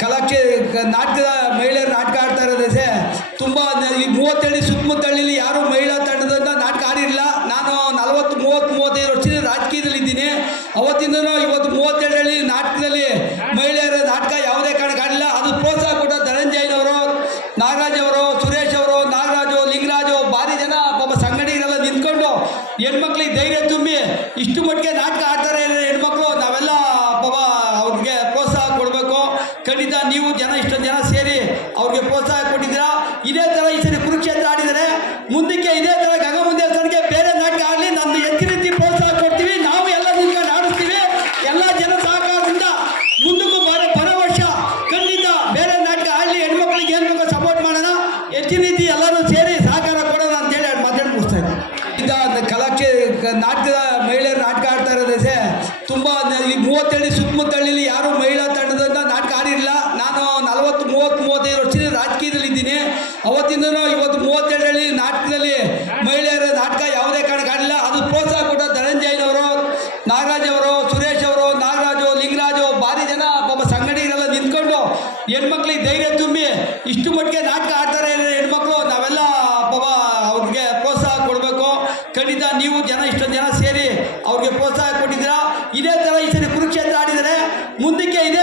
ಕಲಾಕ್ಷೇ ನಾಟಕದ ಮಹಿಳೆಯರು ನಾಟಕ ಆಡ್ತಾ ಇರೋದೇ ತುಂಬ. ಈ 30 ಸುತ್ತಮುತ್ತಳ್ಳಿ ಯಾರು ಮಹಿಳಾ ತಂಡದಿಂದ ನಾಟಕ ಆಡಿರಲಿಲ್ಲ. ನಾನು 40-35 ವರ್ಷದಿಂದ ರಾಜಕೀಯದಲ್ಲಿದ್ದೀನಿ. ಅವತ್ತಿಂದನೂ ಇವತ್ತು 37 ನಾಟಕದಲ್ಲಿ ಮಹಿಳೆಯರ ನಾಟಕ ಯಾವುದೇ ಕಾರಣಕ್ಕೆ ಆಡಿಲ್ಲ. ಅದು ಪ್ರೋತ್ಸಾಹ ಕೊಟ್ಟ ಧನಂಜಯನವರು, ನಾಗರಾಜ್ ಅವರು, ಸುರೇಶ್ ಅವರು, ನಾಗರಾಜು, ಲಿಂಗರಾಜು, ಭಾರಿ ಜನ ಪಾಪ ಸಂಘಟನೆಗಳೆಲ್ಲ ನಿಂತ್ಕೊಂಡು ಹೆಣ್ಮಕ್ಳಿಗೆ ಧೈರ್ಯ ತುಂಬಿ ಇಷ್ಟು ಮಟ್ಟಿಗೆ ನಾಟಕ ಆಡ್ತಾರೆ ಹೆಣ್ಮಕ್ಳು. ನಾವೆಲ್ಲ ಪಾಪ ಅವ್ರಿಗೆ ಪ್ರೋತ್ಸಾಹ ಕೊಡಬೇಕು. ಖಂಡಿತ ನೀವು ಇಷ್ಟೊಂದು ಜನ ಸೇರಿ ಅವ್ರಿಗೆ ಪ್ರೋತ್ಸಾಹ ಕೊಟ್ಟಿದ್ದೀರಾ. ಇದೇ ಥರ ಈ ಸರಿ ಕುರುಕ್ಷೇತ್ರ ಆಡಿದರೆ ಮುಂದಕ್ಕೆ ಇದೇ ಥರ ಗಂಗಮ್ಮನ ದೇವಸ್ಥಾನಕ್ಕೆ ಬೇರೆ ನಾಟಕ ಆಗಲಿ, ನಮ್ಮದು ಹೆಚ್ಚಿನ ರೀತಿ ಪ್ರೋತ್ಸಾಹ ಕೊಡ್ತೀವಿ. ನಾವು ಎಲ್ಲ ನಿಂತ್ಕೊಂಡು ಆಡಿಸ್ತೀವಿ. ಎಲ್ಲ ಜನ ಸಹಕಾರದಿಂದ ಮುಂದಕ್ಕೂ ಬರೋ ವರ್ಷ ಖಂಡಿತ ಬೇರೆ ನಾಟಕ ಆಡಲಿ. ಹೆಣ್ಮಕ್ಳಿಗೆ ಏನು ಬೇಕೋ ಸಪೋರ್ಟ್ ಮಾಡೋಣ. ಹೆಚ್ಚಿನ ರೀತಿ ಎಲ್ಲರೂ ಸೇರಿ ಸಹಕಾರ ಕೊಡೋಣ ಅಂತೇಳಿ ಮಾತಾಡಿ ಮುಗಿಸ್ತಾ ಇದ್ದೀನಿ. ಕಲಾಕ್ಷೇ ನಾಟಕದ ಮಹಿಳೆಯರು ನಾಟಕ ಆಡ್ತಾ ಇರೋದೇ ತುಂಬ. ಈ 37 ಸುತ್ತಮುತ್ತಳ್ಳಿ ಯಾರು ಮಹಿಳಾ ತಂಡದಿಂದ ನಾಟಕ ಆಡಿರಲಿಲ್ಲ. ನಾನು 40-35 ವರ್ಷದಿಂದ ರಾಜಕೀಯದಲ್ಲಿದ್ದೀನಿ. ಅವತ್ತಿಂದನೂ ಇವತ್ತು 37 ನಾಟಕದಲ್ಲಿ ಮಹಿಳೆಯರ ನಾಟಕ ಯಾವುದೇ ಕಾರಣಕ್ಕೆ ಆಡಿಲ್ಲ. ಅದು ಪ್ರೋತ್ಸಾಹ ಕೊಟ್ಟ ಧನಂಜಯನವರು, ನಾಗರಾಜ್ ಅವರು, ಸುರೇಶ್ ಅವರು, ನಾಗರಾಜು, ಲಿಂಗರಾಜು, ಭಾರಿ ಜನ ಪಾಪ ಸಂಘಟನೆಗಳೆಲ್ಲ ನಿಂತ್ಕೊಂಡು ಹೆಣ್ಮಕ್ಳಿಗೆ ಧೈರ್ಯ ತುಂಬಿ ಇಷ್ಟು ಮಟ್ಟಿಗೆ ನಾಟಕ ಆಡ್ತಾರೆ ಹೆಣ್ಮಕ್ಳು. ನಾವೆಲ್ಲ ಪಾಪ ಅವ್ರಿಗೆ ಪ್ರೋತ್ಸಾಹ ಕೊಡಬೇಕು. ಖಂಡಿತ ನೀವು ಇಷ್ಟೊಂದು ಜನ ಸೇರಿ ಅವ್ರಿಗೆ ಪ್ರೋತ್ಸಾಹ ಕೊಟ್ಟಿದ್ದೀರಾ. ಇದೇ ಥರ ಈ ಸರಿ ಕುರುಕ್ಷೇತ್ರ ಆಡಿದರೆ ಮುಂದಕ್ಕೆ ಇದೇ